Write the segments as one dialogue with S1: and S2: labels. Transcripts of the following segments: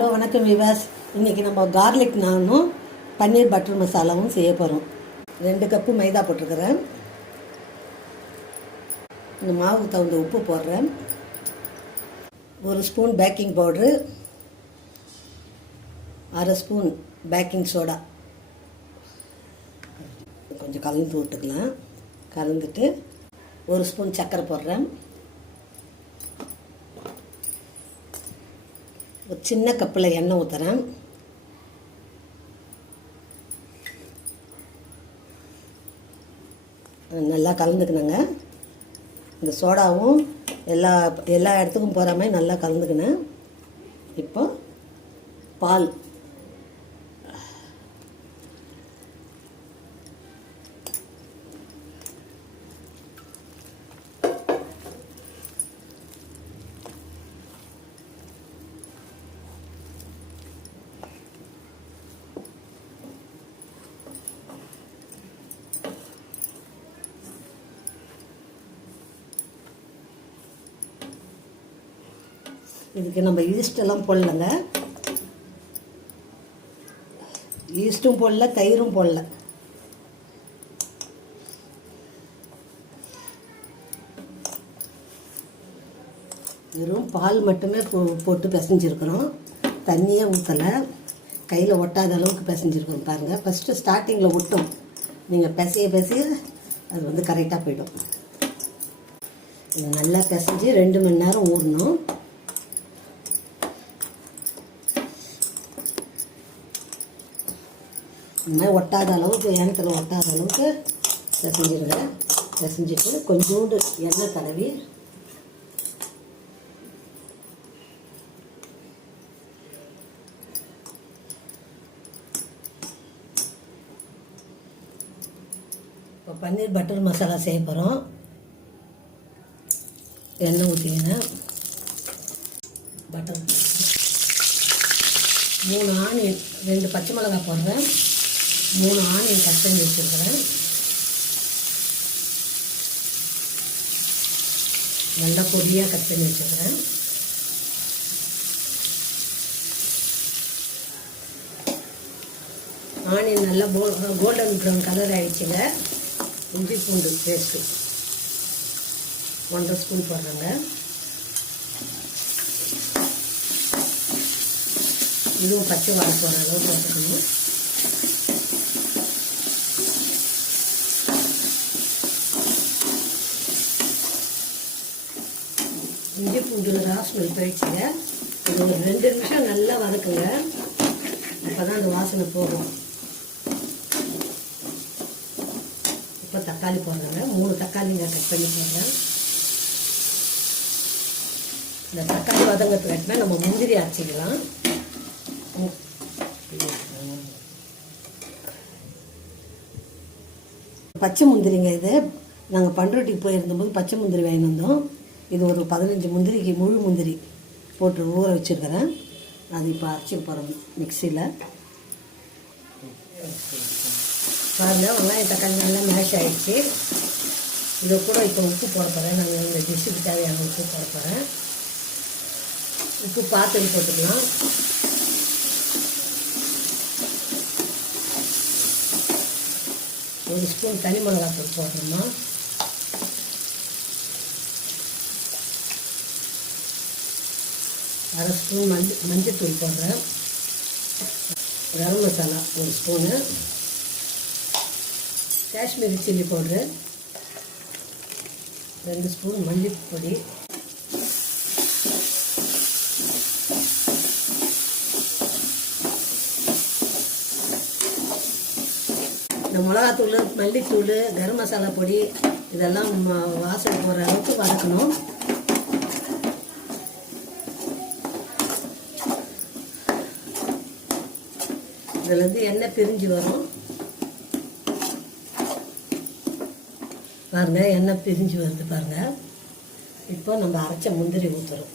S1: Hello வணக்கம் விவாஸ். இன்றைக்கி நம்ம கார்லிக் நானும் பன்னீர் பட்டர் மசாலாவும் செய்ய போகிறோம் ரெண்டு கப்பு மைதா போட்டிருக்கிறேன். இந்த மாவுக்கு தகுந்த உப்பு போடுறேன். ஒரு ஸ்பூன் பேக்கிங் பவுட்ரு அரை ஸ்பூன் பேக்கிங் சோடா கொஞ்சம் கலந்து விட்டுக்கலாம். கலந்துட்டு ஒரு ஸ்பூன் சர்க்கரை போடுறேன். ஒரு சின்ன கப்பில் எண்ணெய் ஊற்றுறேன் நல்லா கலந்துக்கினேங்க இந்த சோடாவும் எல்லா எல்லா இடத்துக்கும் போகிற மாதிரி நல்லா கலந்துக்கினேன் இப்போ பால். இதுக்கு நம்ம ஈஸ்டெல்லாம் போடலங்க. ஈஸ்ட்டும் போடல தயிரும் போடல. வெறும் பால் மட்டுமே போ போட்டு பிசைஞ்சிருக்கிறோம். தண்ணியே ஊற்றலை கையில் ஒட்டாத அளவுக்கு பிசைஞ்சிருக்கோம் பாருங்கள் ஃபஸ்ட்டு ஸ்டார்டிங்கில் ஒட்டும். நீங்கள் பிசைய பிசைய அது வந்து கரெக்டாக போயிடும். நல்லா பிசைஞ்சு ரெண்டு மணி நேரம் ஊறணும். இந்த மாதிரி ஒட்டாத அளவுக்கு ஏனத்தில் ஒட்டாத அளவுக்கு பிசைஞ்சிருங்க பிசைஞ்சிட்டு கொஞ்சோண்டு எண்ணெய் தடவி இப்போ பன்னீர் பட்டர் மசாலா செய்ய போகிறோம் எண்ணெய் ஊற்றிங்கன்னா பட்டர். மூணு ஆணி ரெண்டு பச்சை மிளகாய் போடுறேன். மூணு ஆனியன் கட் பண்ணி வச்சுருக்கிறேன். நல்லா பொடியாக கட் பண்ணி வச்சுருக்கிறேன். ஆனியன் நல்லா போ கோல்டன் ப்ரௌன் கலர் ஆகிடுச்சுங்க இஞ்சி பூண்டு பேஸ்ட்டு ஒன்றரை ஸ்பூன் போடுறேங்க. இதுவும் பச்சை வாழை போகிற அளவு போட்டுக்கணும். இஞ்சி பூண்டு ராஸ்மெல் போயிடுச்சுங்க இது ஒரு ரெண்டு நிமிஷம் நல்லா வதக்குங்க. அப்போ தான் அந்த வாசனை போகும். இப்போ தக்காளி போடுறேங்க. மூணு தக்காளிங்க கட் பண்ணி போடுறேன். இந்த தக்காளி வதங்கிறதுக்கு நம்ம முந்திரி அரைச்சிக்கலாம். பச்சை முந்திரிங்க இது. நாங்கள் பண்ருட்டிக்கு போயிருந்தபோது பச்சை முந்திரி வாங்கி வந்தோம். இது ஒரு பதினஞ்சு முந்திரிக்கு முழு முந்திரி போட்டு ஊற வச்சுருக்கிறேன். அது இப்போ அரைச்சிக்க போகிறோம் மிக்சியில். பாருங்கள் வெங்காயம் தக்காளி நல்லா மேஷ் ஆகிடுச்சு இதை கூட இப்போ உப்பு போட போகிறேன் நாங்கள் இந்த டிஷ்ஷுக்கு தேவையான உப்பு போட போகிறேன் உப்பு பார்த்து போட்டுக்கலாம். ஒரு ஸ்பூன் தனி மிளகாத்தூள் போடுறோமா அரை ஸ்பூன் மஞ்சள் மஞ்சத்தூள் போடுறேன். கரம் மசாலா ஒரு ஸ்பூனு. Kashmiri chilli powder. ரெண்டு ஸ்பூன் மஞ்சள் பொடி. இந்த மிளகாத்தூள் மல்லித்தூள் கரம் மசாலா பொடி இதெல்லாம் வாசல் போகிற அளவுக்கு வதக்கணும். இதுலேருந்து எண்ணெய் பிரிஞ்சு வரும். பாருங்கள் எண்ணெய் பிரிஞ்சு வருது பாருங்கள் இப்போ நம்ம அரைச்ச முந்திரி ஊற்றுறோம்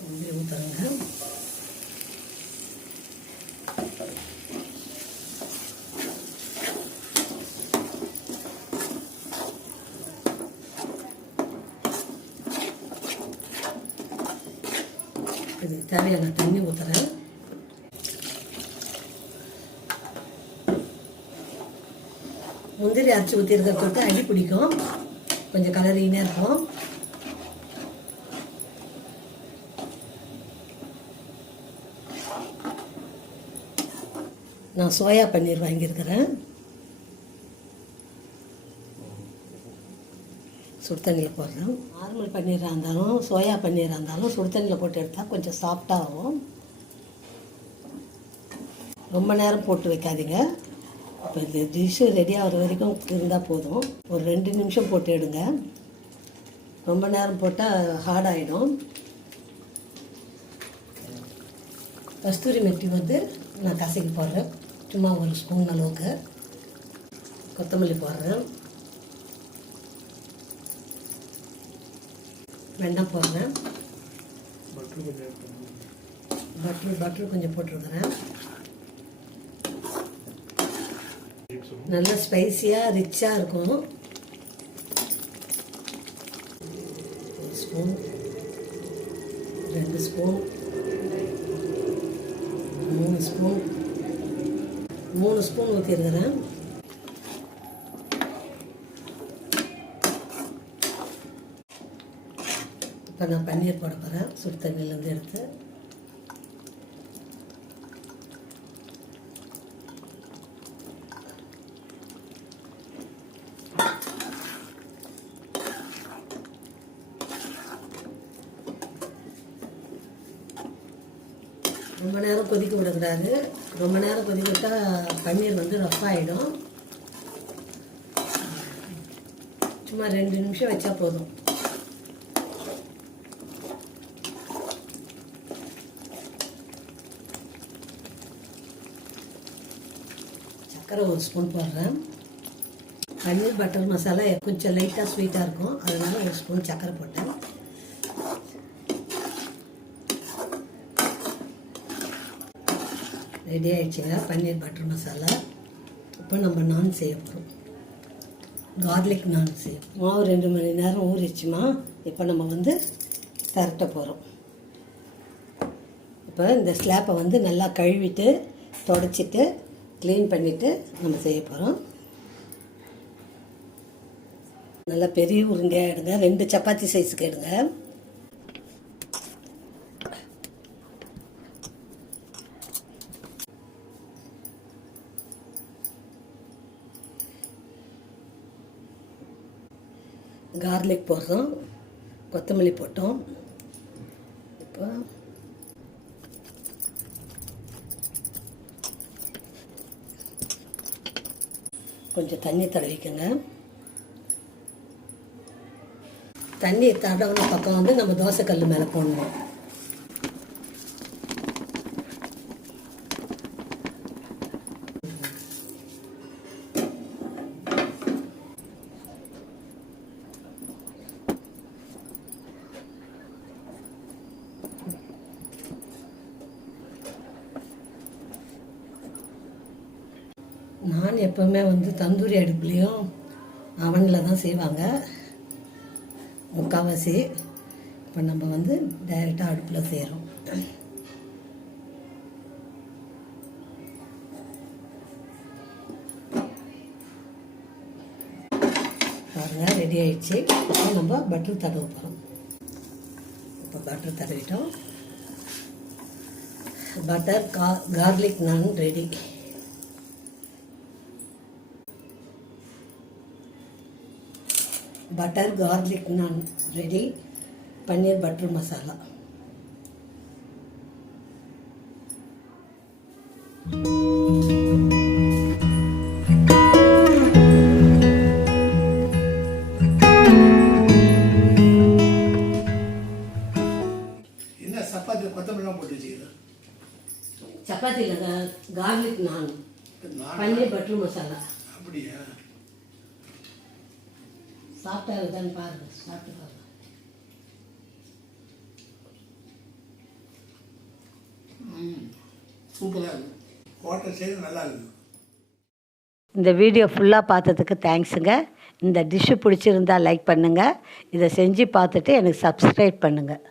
S1: முந்திரி ஊற்றுறோங்க தேவையான தண்ணி ஊற்றுறேன் முந்திரி அரைச்சி ஊற்றிருக்கிறத தொட்டு அடி பிடிக்கும். கொஞ்சம் கலரினே இருக்கும். நான் சோயா பன்னீர் வாங்கியிருக்கிறேன். சுடு தண்ணியில் போடுறேன். நார்மல் பன்னீராக இருந்தாலும் சோயா பன்னீராக இருந்தாலும் சுடு தண்ணியில் போட்டு எடுத்தால் கொஞ்சம் சாஃப்டாகும் ரொம்ப நேரம் போட்டு வைக்காதீங்க. இப்போ இந்த டிஷ்ஷு ரெடி ஆகிற வரைக்கும் இருந்தால் போதும். ஒரு ரெண்டு நிமிஷம் போட்டு எடுங்க. ரொம்ப நேரம் போட்டால் ஹார்ட் ஆகிடும் கஸ்தூரி மெட்டி வந்து நான் கசக்கி போடுறேன். சும்மா ஒரு ஸ்பூன் அளவுக்கு. கொத்தமல்லி போடுறேன். வெண்ணெய் போடுறேன் பட்டர் பட்டர் கொஞ்சம் போட்டிருக்கிறேன். நல்லா ஸ்பைசியாக ரிச்சாக இருக்கும். ஸ்பூன் ரெண்டு ஸ்பூன் மூணு ஸ்பூன் மூணு ஸ்பூன் ஊற்றிருக்கிறேன் இப்போ நான் பன்னீர் போட போகிறேன் சுடு தண்ணியிலேருந்து எடுத்து. ரொம்ப நேரம் கொதிக்க விடக்கூடாது. ரொம்ப நேரம் கொதிக்க விட்டால் பன்னீர் வந்து ரஃப் ஆகிடும் சும்மா ரெண்டு நிமிஷம் வச்சா போதும். சர்க்கரை ஒரு ஸ்பூன் போடுறேன். பன்னீர் பட்டர் மசாலா கொஞ்சம் லைட்டாக ஸ்வீட்டாக இருக்கும். அதனால் ஒரு ஸ்பூன் சர்க்கரை போட்டேன். ரெடி ஆகிடுச்சுங்க பன்னீர் பட்டர் மசாலா. இப்போ நம்ம நான் செய்ய போகிறோம் கார்லிக் நான் செய்ய மாவு ரெண்டு மணி நேரம் ஊறிச்சுமா இப்போ நம்ம வந்து திரட்ட போகிறோம் இப்போ இந்த ஸ்லாப்பை வந்து நல்லா கழுவிட்டு தொடச்சிட்டு க்ளீன் பண்ணிவிட்டு நம்ம செய்ய போகிறோம் நல்லா பெரிய உருண்டையாக எடுங்க. ரெண்டு சப்பாத்தி சைஸுக்கு எடுங்க. கார்லிக் போடுறோம். கொத்தமல்லி போட்டோம். இப்போ கொஞ்சம் தண்ணி தடவிக்கோங்க தண்ணி தடவின பக்கம் வந்து நம்ம தோசைக்கல் மேலே போடணும். நான் எப்போவுமே வந்து தந்தூரி அடுப்புலேயும் அவனில் தான் செய்வாங்க. முக்கால்வாசி இப்போ நம்ம வந்து டைரெக்டாக அடுப்பில் செய்கிறோம் பாருங்கள் ரெடி ஆயிடுச்சு. இப்போ நம்ம பட்டர் தடவை போகிறோம் இப்போ பட்டர் தடவிட்டோம். பட்டர் கா garlic naan ready butter garlic naan ready paneer butter masala சப்பாத்தியில் garlic
S2: நான்?
S1: பன்னீர் பட்டர் மசாலா
S2: அப்படியா?
S1: சாப்பிட்டா இருக்குதான்னு பாருங்க சாப்பிட்டு பாருங்க.
S2: ம். சூப்பராக இருக்கு. ஹோட்டல் செய்து நல்லா இருக்குது
S1: இந்த வீடியோ ஃபுல்லாக பார்த்ததுக்கு தேங்க்ஸுங்க இந்த டிஷ்ஷு பிடிச்சிருந்தா லைக் பண்ணுங்கள் இதை செஞ்சு பார்த்துட்டு எனக்கு சப்ஸ்கிரைப் பண்ணுங்கள்